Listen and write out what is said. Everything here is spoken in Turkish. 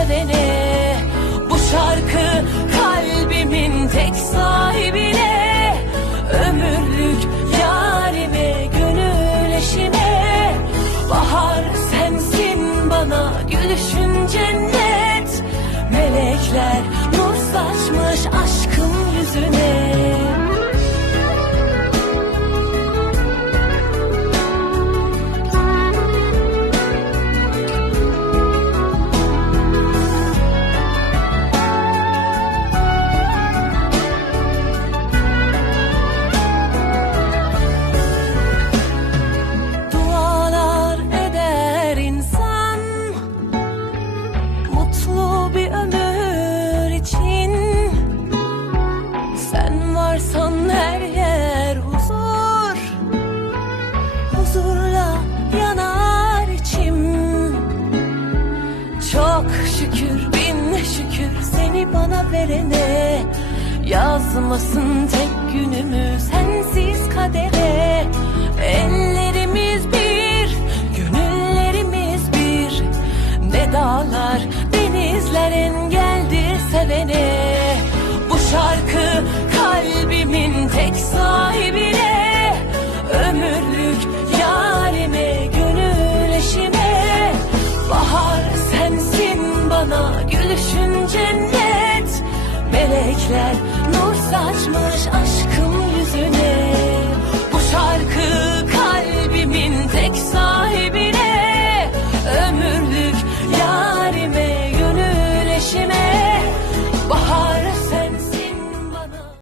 sevene Bu şarkı kalbimin tek sahibine Ömürlük yarime, gönül eşime. Bahar sensin bana, gülüşün cennet. Melekler nur saçmış aşkın verene Yazmasın tek günümü sensiz kadere. Ellerimiz bir, gönüllerimiz bir. Ne dağlar, denizler engeldir sevene much as